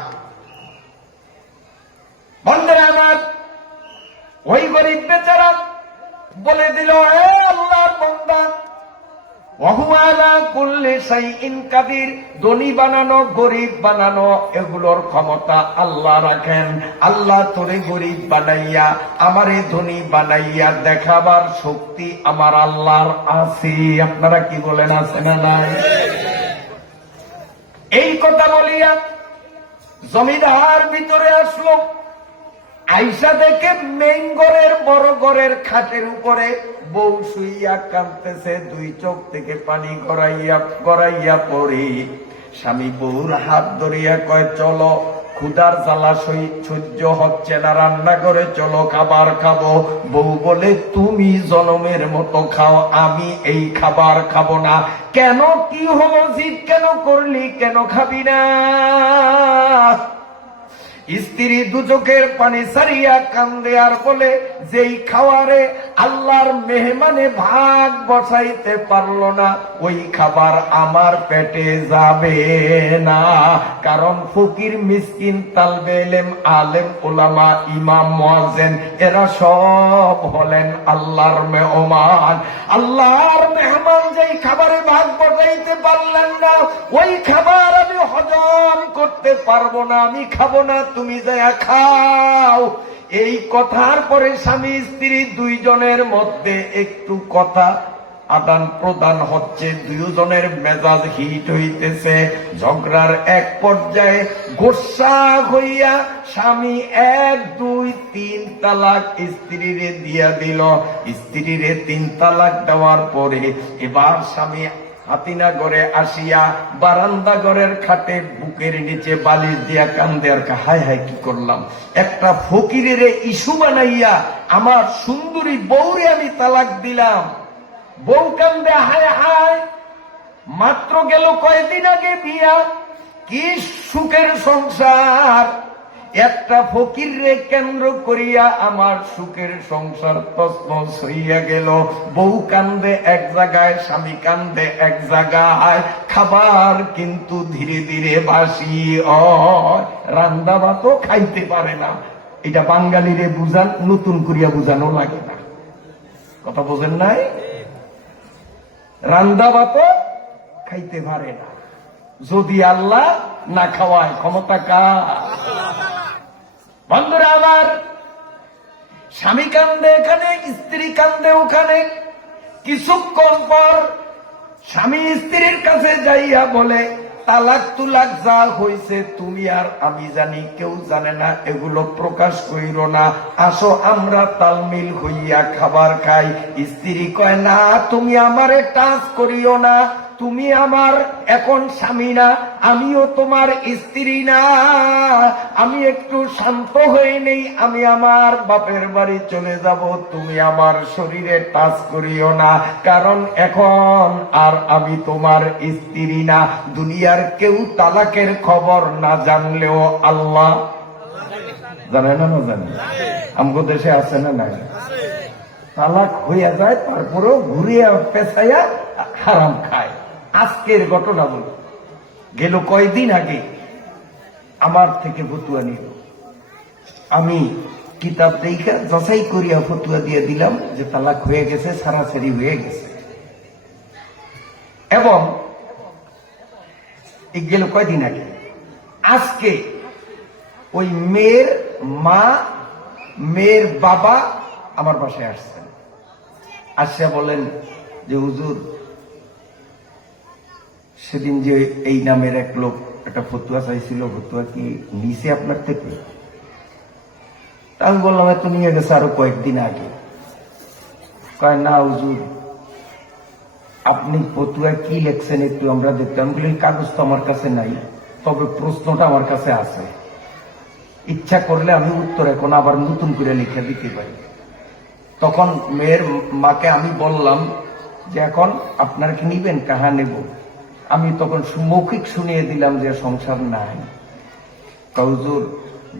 বন্ধুরা আমার, ওই গরিব বেচারা বলে দিল, হে আল্লাহর বান্দা, ওয়াহুয়ালা কুল্লি শাইইন কাদির, ধনী বানানো গরিব বানানো এগুলোর ক্ষমতা আল্লাহ রাখেন। আল্লাহ তোরে গরিব বানাইয়া আমারে ধনী বানাইয়া দেখাবার শক্তি আমার আল্লাহর আছে। আপনারা কি বলেন, আছে না নাই? এই কথা বলিয়া জমিদার ভিতরে আসলো। আইসা দেখে মেইন ঘরের বড় ঘরের খাটের উপরে বউ শুইয়া কাঁদতেছে, দুই চোখ থেকে পানি গড়াইয়া পড়ে। স্বামী বউর হাত ধরিয়া কয়, চলো, ক্ষুধার জ্বালা সহ্য হচ্ছে না, রান্না করে চলো, খাবার খাবো। বউ বলে, তুমি জনমের মতো খাও, আমি এই খাবার খাবো না। কেন, কি হলো, জিদ কেন করলি, কেন খাবি না? স্ত্রী দু চোখের পানি সারিয়া কান্দে আর বলে, যেই খাওয়ারে আল্লাহর মেহমানে ভাগ বসাইতে পারলো না, ওই খাবার আমার পেটে যাবে না। কারণ ফকির মিসকিন তালবে ইলম আলেম উলামা ইমাম মুয়াজ্জিন এরা সব হলেন আল্লাহর মেহমান। আল্লাহর মেহমান যেই খাবারে ভাগ বসাইতে পারলেন না, ওই খাবার আমি হজম করতে পারবো না, আমি খাবো না, তুমি যা খাও। এই কথার পরে স্বামী স্ত্রী দুইজনের মধ্যে একটু কথা আদান প্রদান হচ্ছে, দুইজনের মেজাজ হিট হইতেছে। ঝগড়ার এক পর্যায়ে গোসা হইয়া স্বামী 1 2 3 তালাক স্ত্রীরে দিয়া দিল। স্ত্রীরে 3 তালাক দেওয়ার পরে এবার স্বামী হাতিনা ঘরে আসিয়া বারান্দা ঘরের খাটে বুকের নিচে বালিশ দিয়া কান্দে আর হায় হায় কি করলাম, একটা ফকিরের ইস্যু বানাইয়া আমার সুন্দরী বউরে আমি তালাক দিলাম। বউ কান্দে হায় হায়, মাত্র গেল কয়েকদিন আগে বিয়া, কি সুখের সংসার, একটা ফকিররে কেন্দ্র করিয়া আমার সুখের সংসার তছনছ হইয়া গেল। বউ কান্দে এক জায়গায়, স্বামী কান্দে এক জায়গায়, খাবার কিন্তু ধীরে ধীরে বাসি হয়, রান্দা ভাতও খাইতে পারে না। এটা বাঙালিরে বুঝান, নতুন করিয়া বুঝানো লাগে না। কথা বোঝেন নাই? রান্দা ভাতও খাইতে পারে না, যদি আল্লাহ না খাওয়ায়। ক্ষমতা কার? বন্ধুরা আমার, স্বামী কান্দে এখানে, স্ত্রী কান্দে ওখানে। কিছুক্ষণ পর স্বামী স্ত্রীর কাছে যাইয়া বলে, তালাক তুলাক যা হয়েছে তুমি আর আমি জানি, কেউ জানে না, এগুলো প্রকাশ কইর না, আসো আমরা তালমিল হইয়া খাবার খাই। স্ত্রী কয়, না, তুমি আমারে টাচ করিও না, তুমি আমার এখন স্বামী না, আমিও তোমার স্ত্রী না, আমি একটু শান্ত হয়ে নেই, আমি আমার বাপের বাড়ি চলে যাব, তুমি আমার শরীরে টাচ করিও না, কারণ এখন আর আমি তোমার স্ত্রী না। দুনিয়ার কেউ তালাকের খবর না জানলেও আল্লাহ জানে না, না জানে? আমগো দেশে আছে না নাই? তালাক হইয়া যায়, তারপরেও ঘুরিয়া পেছাইয়া হারাম খায়। আজকের ঘটনা বলি, গেল কয়দিন আগে আমার থেকে ফতুয়া নিল, আমি কিতাব দেখা যাচাই করিয়া ফতুয়া দিয়ে দিলাম যে তালাক হয়ে গেছে, ছাড়াছাড়ি হয়ে গেছে। এবং গেল কয়দিন আগে, আজকে ওই মেয়ের মা, মেয়ের বাবা আমার বাসায় আসছেন। আসিয়া বলেন যে, হুজুর, সেদিন যে এই নামের এক লোক একটা ফতুয়া চাইছিল, ফতুয়া কি নিছে আপনার থেকে? আমি বললাম, এত নিয়ে গেছে আরো কয়েকদিন আগে। কয়, না হুজুর, আপনি ফতুয়া কি লেখছেন একটু আমরা দেখতাম। বলি, কাগজ তো আমার কাছে নাই, তবে প্রশ্নটা আমার কাছে আছে, ইচ্ছা করলে আমি উত্তর এখন আবার নতুন করে লিখে দিতে পারি। তখন মেয়ের মাকে আমি বললাম যে, এখন আপনারা কি নিবেন? কাহা নেব? আমি তখন মৌখিক শুনিয়ে দিলাম যে সংসার নাই। হুজুর,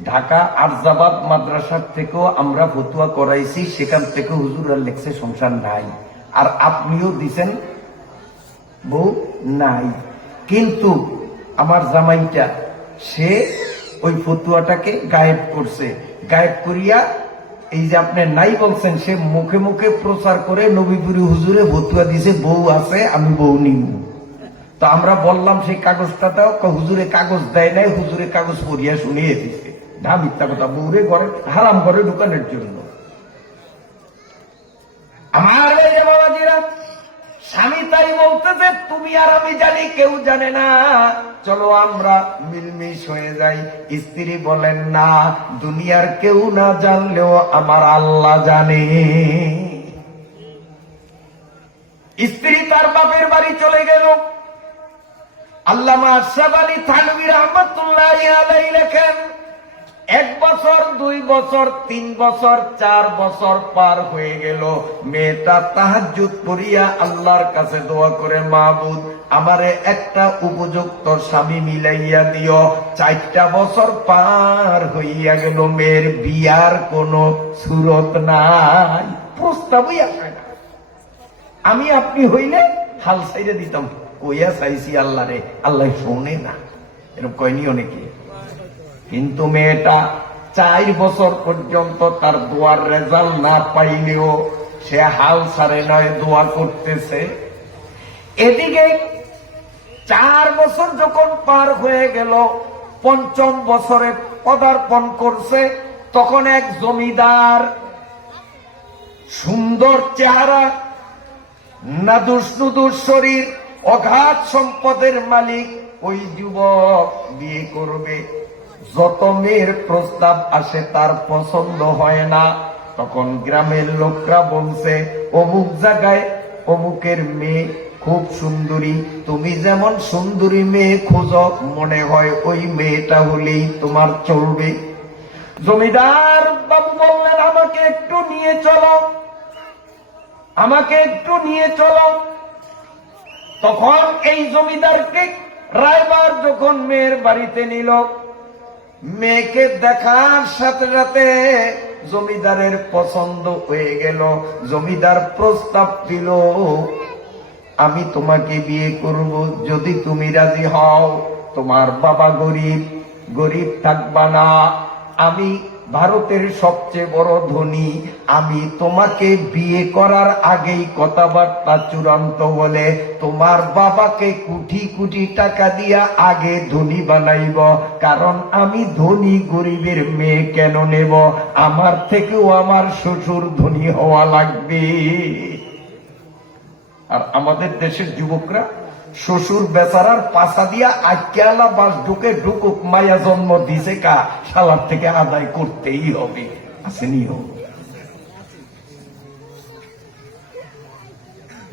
ঢাকা আরজাবাদ মাদ্রাসার থেকেও আমরা ফতুয়া করাইছি, সেখান থেকে হুজুররা লেখছে সংসার নাই, আর আপনিও দিছেন বউ নাই। কিন্তু আমার জামাইটা সে ওই ফতুয়াটাকে গায়েব করছে, গায়েব করিয়া এই যে আপনি নাই বলছেন, সে মুখে মুখে প্রচার করে নবীপুরি হুজুরে ভতুয়া দিছে বউ আছে, আমি বউ নিব। তো আমরা বললাম সেই কাগজটা দাও, হুজুরে কাগজ দেয় নাই, হুজুরে কাগজ পড়িয়া শুনিয়ে দিছে। না মিথ্যা কথা, বউরে ঘরে হারাম ঘরে ঢুকানোর জন্য। আমার বাবাজিরা, স্বামী তাই বলতেছে তুমি আর আমি জানি, কেউ জানে না, চলো আমরা মিলমিশ হয়ে যাই। স্ত্রী বলেন না, দুনিয়ার কেউ না জানলেও আমার আল্লাহ জানে। স্ত্রী তার বাপের বাড়ি চলে গেল। আল্লামা আশরাফ আলী থানভী রাহমাতুল্লাহি আলাইহি লেখেন, 1 বছর 2 বছর 3 বছর 4 বছর পার হয়ে গেল। মেয়েটা তাহাজ্জুদ করিয়া আল্লাহর কাছে দোয়া করে, মাবুদ আমারে একটা উপযুক্ত স্বামী মিলাইয়া দিও। 4টা বছর পার হইয়া গেল, মেয়ের বিয়ার কোনো সুরত নাই, প্রস্তাবই আসে না। আমি আপনি হইলে হাল ছাইড়ে দিতাম, কইয়া চাইছি আল্লাহ রে, আল্লাহ শোনে না, এরকম কয়নি অনেকে। কিন্তু মেয়েটা 4 বছর পর্যন্ত তার দোয়ার রেজাল্ট না পাইলেও সে হাল ছাড়ে নয়, দোয়া করতেছে। এদিকে 4 বছর যখন পার হয়ে গেল, 5ম বছরে পদার্পণ করছে, তখন এক জমিদার, সুন্দর চেহারা, নাদুস নুদুস শরীর, অগাধ সম্পদের মালিক ওই যুবক বিয়ে করবে। যত মেয়ের প্রস্তাব আসে তার পছন্দ হয় না। তখন গ্রামের লোকরা বলছে, অমুক জায়গায় অমুকের মেয়ে খুব সুন্দরী, তুমি যেমন সুন্দরী মেয়ে খোঁজো, মনে হয় ওই মেয়েটা হলেই তোমার চলবে। জমিদার বাবু বললেন, আমাকে একটু নিয়ে চলো, আমাকে একটু নিয়ে চলো। তখন এই জমিদারকে রায়বার যখন মেয়ের বাড়িতে নিল, মেয়েকে দেখার সাথে সাথে জমিদারের পছন্দ হয়ে গেল। জমিদার প্রস্তাব দিল, আমি তোমাকে বিয়ে করব যদি তুমি রাজি হও। তোমার বাবা গরিব, গরিব থাকবা না, আমি ভারতের সবচেয়ে বড় ধনী, আমি তোমাকে বিয়ে করার আগেই কথাবার্তা চূড়ান্ত বলে তোমার বাবাকে কোটি কোটি টাকা দিয়া আগে ধনী বানাইব। কারণ আমি ধনী, গরিবের মেয়ে কেন নেব, আমার থেকেও আমার শ্বশুর ধনী হওয়া লাগবে। আর আমাদের দেশের যুবকরা শ্বশুর বেচারার পাশা দিয়া আজ্ঞালা বাস ঢুকে ঢুকুক, মায়া জন্ম দিছে কা, শালার থেকে আদায় করতেই হবে, আসেনি হোক।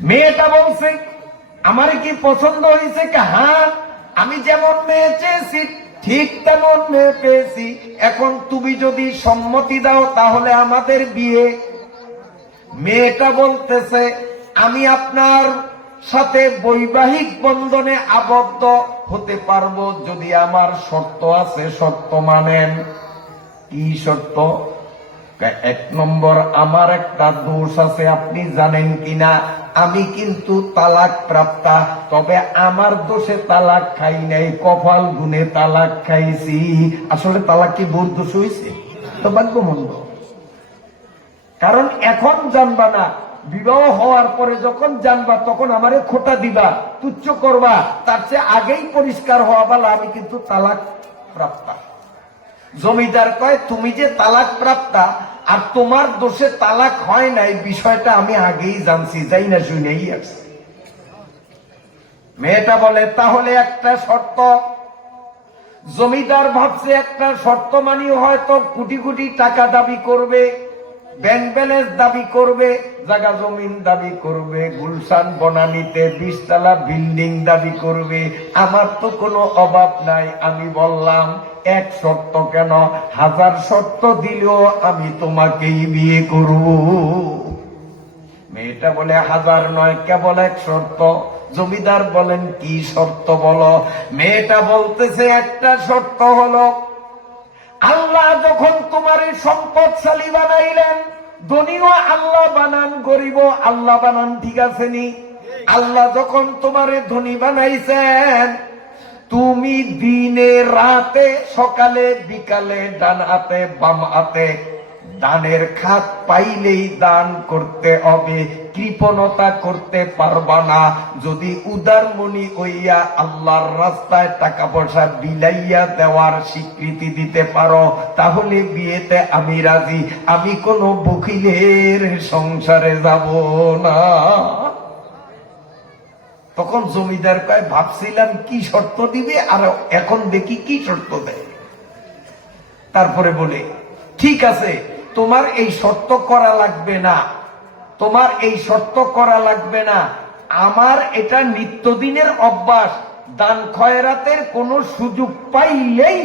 মেয়েটা বলছে, আমার কি পছন্দ হয়েছে? হ্যাঁ, আমি যেমন মেয়ে চেয়েছি ঠিক তেমন মেয়ে পেয়েছি। এখন তুমি যদি সম্মতি দাও তাহলে আমাদের বিয়ে। মেয়েটা বলতেছে, আমি আপনার সাথে বৈবাহিক বন্ধনে আবদ্ধ হতে পারবো যদি আমার শর্ত আছে, শর্ত মানেন। কি শর্ত? 1 নম্বর, আমার একটা দোষ আছে, আপনি জানেন কিনা, আমি কিন্তু তালাক প্রাপ্তা, তবে আমার দোষে তালাক খাই নাই, কপাল গুনে তালাক খাইছি। আসলে তালাক কি বোর দোষ হয়েছে? তো ভাগ্যমন্দ। কারণ এখন জানবা না, বিবাহ হওয়ার পরে যখন জানবা তখন আমারে খোটা দিবা, তুচ্ছ করবা, তার চেয়ে আগেই পরিষ্কার হওয়া বলা আমি কিন্তু তালাক প্রাপ্তা। জমিদার কয়, তুমি যে তালাক প্রাপ্তা আর তোমার দোষে তালাক হয় নাই, বিষয়টা আমি আগেই জানছি, যাই না শুনেই আসছি। মেয়েটা বলে, তাহলে একটা শর্ত। জমিদার ভাবছে একটা শর্ত মানি হয়তো কোটি কোটি টাকা দাবি করবে, ব্যাংক ব্যালেন্স দাবি করবে, জায়গা জমিন দাবি করবে, গুলশান বনানীতে 20 তলা বিল্ডিং দাবি করবে। আমার তো কোনো অভাব নাই। আমি বললাম, 1 শর্ত কেন, 1000 শর্ত দিলেও আমি তোমাকেই বিয়ে করব। মেয়েটা বলে, 1000 নয়, কেবল 1 শর্ত। জমিদার বলেন, কি শর্ত বলো? মেয়েটা বলতেছে, একটা শর্ত হলো, আল্লাহ যখন তোমার সম্পদশালী বানাইলেন, ধনীও আল্লাহ বানান, গরিব আল্লাহ বানান, ঠিক আছে নি? আল্লাহ যখন তোমারে ধনী বানাইছেন, তুমি দিনে রাতে, সকালে বিকালে, ডান হাতে বাম হাতে দানের খাত পাইলেই দান করতে হবে, কৃপণতা করতে পারবা না। যদি উদারমণি হইয়া আল্লাহর রাস্তায় টাকা পয়সা বিলাইয়া দেওয়ার স্বীকৃতি দিতে পারো, তাহলে বিয়েতে আমি রাজি। আমি কোনো বকিলের সংসারে যাব না। তখন জমিদার কয়, ভাবছিলাম কি শর্ত দিবে, আর এখন দেখি কি শর্ত দেয়। তারপরে বলে, ঠিক আছে, তোমার এই শর্ত করা লাগবে না, তোমার এই শর্ত করা লাগবে না। আমার এটা নিত্যদিনের অভ্যাস। দান খয়রাতের কোনো সুযোগ পাইলেই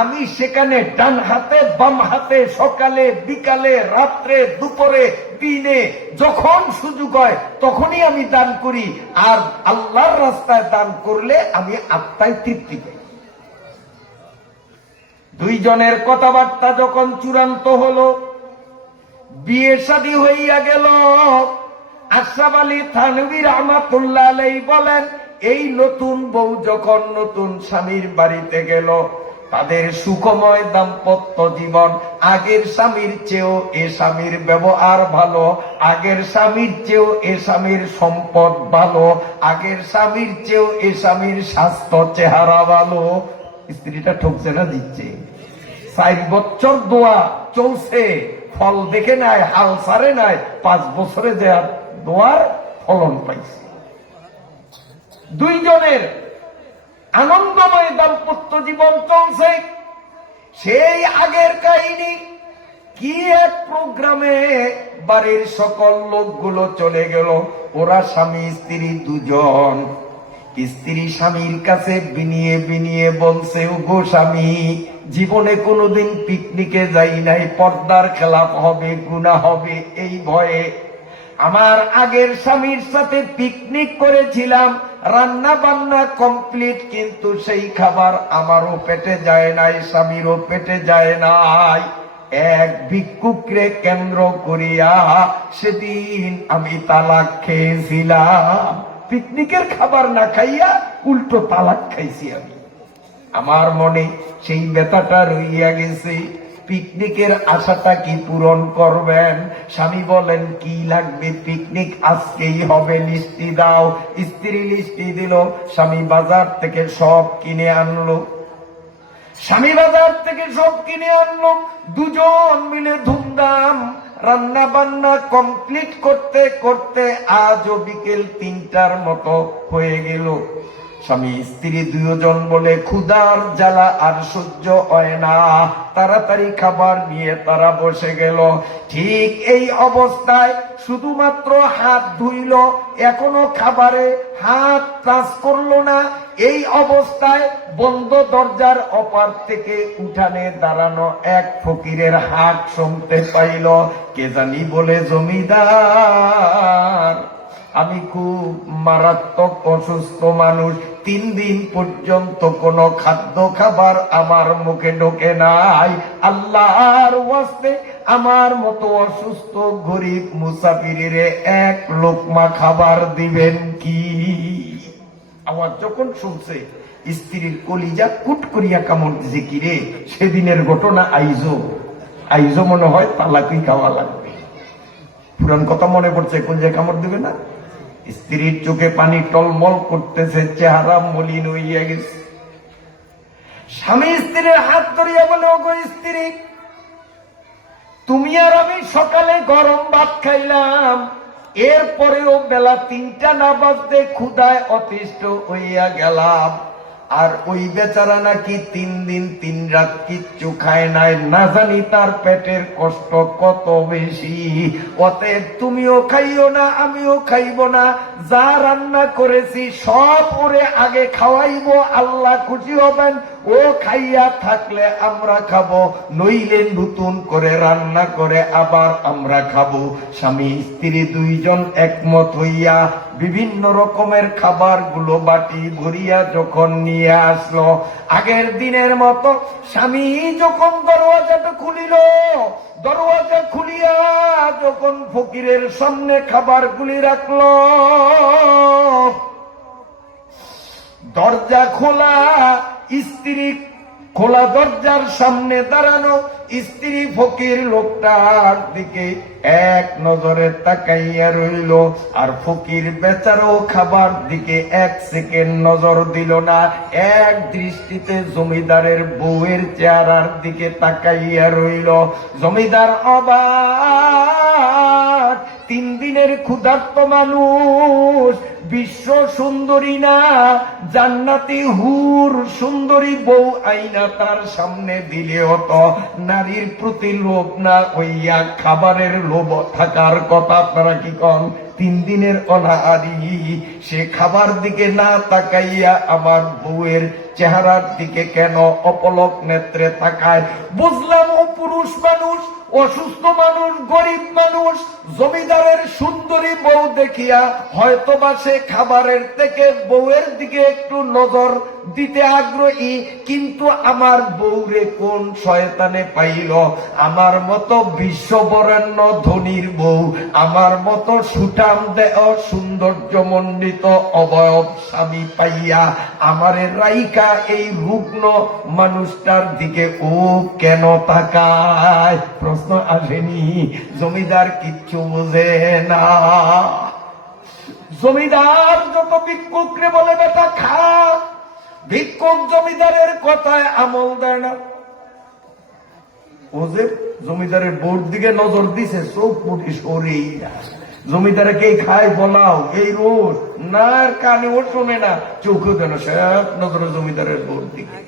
আমি সেখানে ডান হাতে বাম হাতে, সকালে বিকালে রাত্রে দুপুরে দিনে যখন সুযোগ হয় তখনই আমি দান করি। আর আল্লাহর রাস্তায় দান করলে আমি আত্মায় তৃপ্তি পাই। দুইজনের কথাবার্তা যখন চূড়ান্ত হলো, বিয়ে শাদী হইয়া গেল। আশরাফ আলী থানভী রাহমাতুল্লাহ আলাইহি বলেন, এই নতুন বউ যখন নতুন স্বামীর বাড়িতে গেল, তাদের সুখময় দাম্পত্য জীবন। আগের স্বামীর চেয়েও এ স্বামীর ব্যবহার ভালো, আগের স্বামীর চেয়েও এ স্বামীর সম্পদ ভালো, আগের স্বামীর চেয়েও এ স্বামীর স্বাস্থ্য চেহারা ভালো। স্ত্রীটা ঠকছে না, দিচ্ছে। 4 বছর দোয়া চলছে, ফল দেখে নাই, হাল ছাড়ে নাই। 5 বছরে যে দোয়ার ফলন পাইছে। দুইজনের আনন্দময় দাম্পত্য জীবন চলছে। সেই আগের কাহিনী। কি এক প্রোগ্রামে বাড়ির সকল লোকগুলো চলে গেল। ওরা স্বামী স্ত্রী দুজন। স্ত্রী স্বামীর কাছে বিনিয়ে বিনিয়ে বলছে, ওগো স্বামী, জীবনে কোনোদিন পিকনিকে যাই নাই, পর্দার খেলাপ হবে, গুনাহ হবে এই ভয়ে। আমার আগের স্বামীর সাথে পিকনিক করেছিলাম, রান্না বান্না কমপ্লিট, কিন্তু সেই খাবার আমারও পেটে যায় নাই, স্বামীরও পেটে যায় নাই। এক ভিক্ষুকরে কেন্দ্র করিয়া সেদিন আমি তালাক খেয়েছিলাম। পিকনিকের খাবার না খাইয়া উল্টো তালাক খাইছি আমি। আমার মনে সেই ব্যথাটা রইয়া গেছে। পিকনিকের আশাটা কি পূরণ করবেন? স্বামী বলেন, কি লাগবে? পিকনিক আজকেই হবে, লিস্টি দাও। স্ত্রী লিস্টি দিল। স্বামী বাজার থেকে সব কিনে আনলো। স্বামী বাজার থেকে সব কিনে আনলো। দুজন মিলে ধুমধাম রান্না বান্না কমপ্লিট করতে করতে আজও বিকেল 3টার মতো হয়ে গেল। স্বামী স্ত্রী দুজন বলে, ক্ষুধার জ্বালা আর সহ্য হয় না, তাড়াতাড়ি খাবার নিয়ে তারা বসে গেল। ঠিক এই অবস্থায় শুধুমাত্র হাত ধুইল, এখনো খাবারে হাত টাচ করলো না। এই অবস্থায় বন্ধ দরজার অপার থেকে উঠানে দাঁড়ানো এক ফকিরের হাত শুনতে পাইল। কে জানি বলে, জমিদার, আমি খুব মারাত্মক অসুস্থ মানুষ, 3 দিন পর্যন্ত কোনো খাদ্য খাবার আমার মুখে ঢোকে নাই। আল্লাহর ওয়াস্তে আমার মতো অসুস্থ গরিব মুসাফিরে এক লোকমা খাবার দিবেন কি? আওয়াজ যখন শুনছে, স্ত্রীর কলিজা কুট করিয়া কামড় দিছে। কিরে, সেদিনের ঘটনা আইজো মনে হয় তালাকই খাওয়া লাগবে। পুরান কথা মনে পড়ছে, কলিজা কামড় দিবে না? স্ত্রীর চোখে পানি টলমল করতেছে, চেহারা মলিন হইয়া গেছে। স্বামী স্ত্রীর হাত ধরিয়া বলে, ওগো স্ত্রী, তুমি আর আমি সকালে গরম ভাত খাইলাম, এরপরেও বেলা 3টা না বাজতে ক্ষুধায় অতিষ্ঠ হইয়া গেলাম। আর ওই বেচারা নাকি 3 দিন 3 রাত কিচ্ছু খায় নাই, না জানি তার পেটের কষ্ট কত বেশি। অতএব তুমিও খাইও না, আমিও খাইব না, যা রান্না করেছি সব ওরে আগে খাওয়াইব, আল্লাহ খুশি হবেন। ও খাইয়া থাকলে আমরা খাবো, নইলে নতুন করে রান্না করে আবার আমরা খাবো। স্বামী স্ত্রী দুইজন একমত হইয়া বিভিন্ন রকমের খাবার গুলো বাটি ভরিয়া যখন নিয়ে আসলো, আগের দিনের মতো স্বামী যখন দরওয়াজাটা খুলিল, দরওয়াজা খুলিয়া যখন ফকিরের সামনে খাবারগুলি রাখলো, দরজা খোলা, স্ত্রী খোলা দরজার সামনে দাঁড়ানো স্ত্রী ফকির লোকটার দিকে এক নজরে তাকাইয়া রইল, আর ফকির বেচারো খাবার দিকে এক সেকেন্ড নজর দিল না, এক দৃষ্টিতে জমিদারের বউয়ের চেহারার দিকে তাকাইয়া রইল। জমিদার অবাক, 3 দিনের ক্ষুধার্ত মানুষ, বিশ্ব সুন্দরী না জান্নাতি হুর সুন্দরী বউ আইনা তার সামনে দিলে হতো নারীর প্রতি লোভ না হইয়া খাবারের লোভ থাকার কথা। আপনারা কি কন? 3 দিনের অনাহারি, সে খাবার দিকে না তাকাইয়া আমার বউয়ের চেহারার দিকে কেন অপলক নেত্রে তাকায়? বুঝলাম ও পুরুষ মানুষ, অসুস্থ মানুষ, গরিব মানুষ। জমিদারের সুন্দরী বউ দেখিয়া হয়তোবা সে খাবারের থেকে বউয়ের দিকে একটু নজর দিতে আগ্রহী, কিন্তু আমার বউরে কোন শয়তানে পাইল? আমার মতো বিশ্ববরেণ্য ধনীর বউ, আমার মতো সুঠাম দেহ সৌন্দর্যমণ্ডিত অবয়ব স্বামী পাইয়া আমারে রাইকা এই রুগ্ন মানুষটার দিকে ও কেন তাকায়? প্রশ্ন আসেনি? জমিদার কিচ্ছু বুঝে না। জমিদার যত ভিক্ষুকরে বলে বেটা খা, ভিক্ষুক জমিদারের কথায় আমল দেয় না। ও যে জমিদারের বোর্ড দিকে নজর দিছে, চোখ মুটি সরেই না। জমিদারে কে খায় বলাও এই রোজ না, কানে ও শোনে না, চোখও দেন সব নজরে জমিদারের বোর্ড দিকে।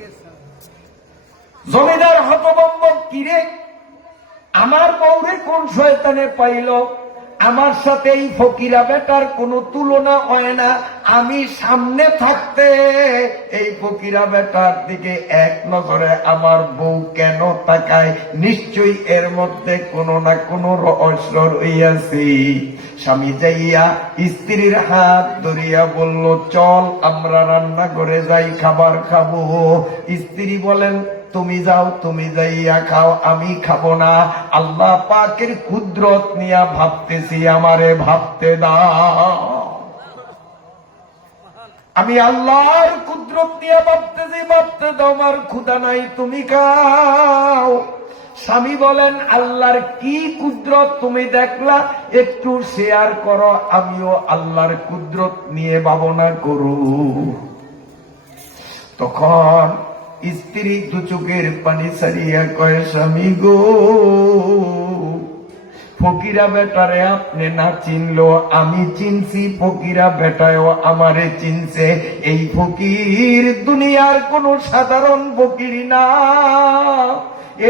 জমিদার হতভম্ব, কিরে আমার বউরে কোন শয়তানে পাইল? আমার সাথে এই ফকিরা বেটার কোনো তুলনা হয় না। আমি সামনে থাকতে এই ফকিরা বেটার দিকে এক নজরে আমার বউ কেন তাকায়? নিশ্চয়ই এর মধ্যে কোনো না কোনো রহস্য রইয়াছে। স্বামী যাইয়া স্ত্রীর হাত ধরিয়া বলল, চল আমরা রান্না করে যাই, খাবার খাবো। স্ত্রী বলেন, তুমি যাও, তুমি যাইয়া খাও, আমি খাবো না। আল্লাহ পাকের কুদরত নিয়া ভাবতেছি, আমারে ভাবতে দাও। আমি আল্লাহর কুদরত নিয়ে ভাবতেছি, ভাবতে দাও, আমার ক্ষুধা নাই, তুমি খাও। স্বামী বলেন, আল্লাহর কি কুদরত তুমি দেখলা, একটু শেয়ার করো, আমিও আল্লাহর কুদরত নিয়ে ভাবনা করু। তখন স্ত্রী 2 চোখের পানি ছাড়িয়া কয়, স্বামী গো, ফকিরা বেটারে আপনি না চিনলো আমি চিনছি, ফকিরা বেটায়ও আমারে চিনছে। এই ফকির দুনিয়ার কোন সাধারণ ফকির না,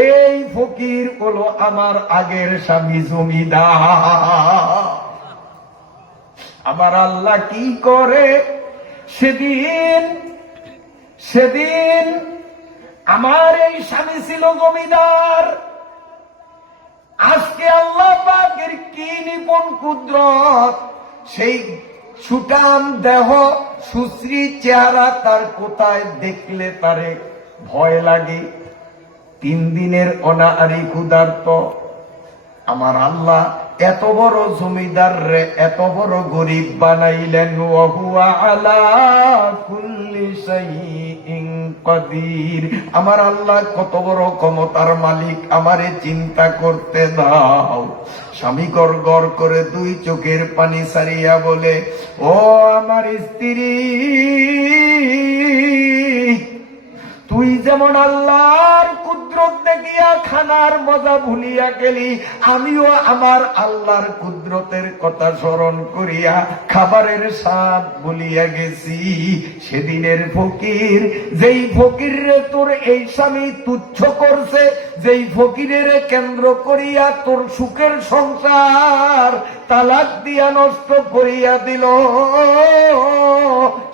এই ফকির হলো আমার আগের স্বামী জমিদার। আমার আল্লাহ কি করে? সেদিন আমার এই স্বামী ছিল জমিদার, আজকে আল্লাহ পাকের কি নিপুণ কুদরত, সেই সুঠাম দেহ সুশ্রী চেহারা, তার কোথায় দেখলে তারে ভয় লাগে। 3 দিনের অনাহারি ক্ষুধার্ত আমার আল্লাহ এত বড় জমিদার রে এত বড় গরিব বানাইলেন। ওয়া হুয়া আলা কুল্লি শাইইন কাদির। আমার আল্লাহ কত বড় ক্ষমতার মালিক, আমারে চিন্তা করতে দাও। স্বামী গড় করে 2 চোখের পানি ছাড়িয়া বলে, ও আমার স্ত্রী, তুই যেমন আল্লাহর কুদরত দেখিয়া খানার মজা ভুলিয়া গেলি, আমিও আমার আল্লাহর কুদরতের কথা স্মরণ করিয়া খাবারের স্বাদ ভুলিয়া গেছি। সেদিনের ফকির, যেই ফকির রে তোর এই স্বামী তুচ্ছ করছে, যেই ফকিরের কেন্দ্র করিয়া তোর সুখের সংসার তালাক দিয়া নষ্ট করিয়া দিল,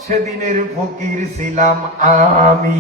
সেদিনের ফকির ছিলাম আমি।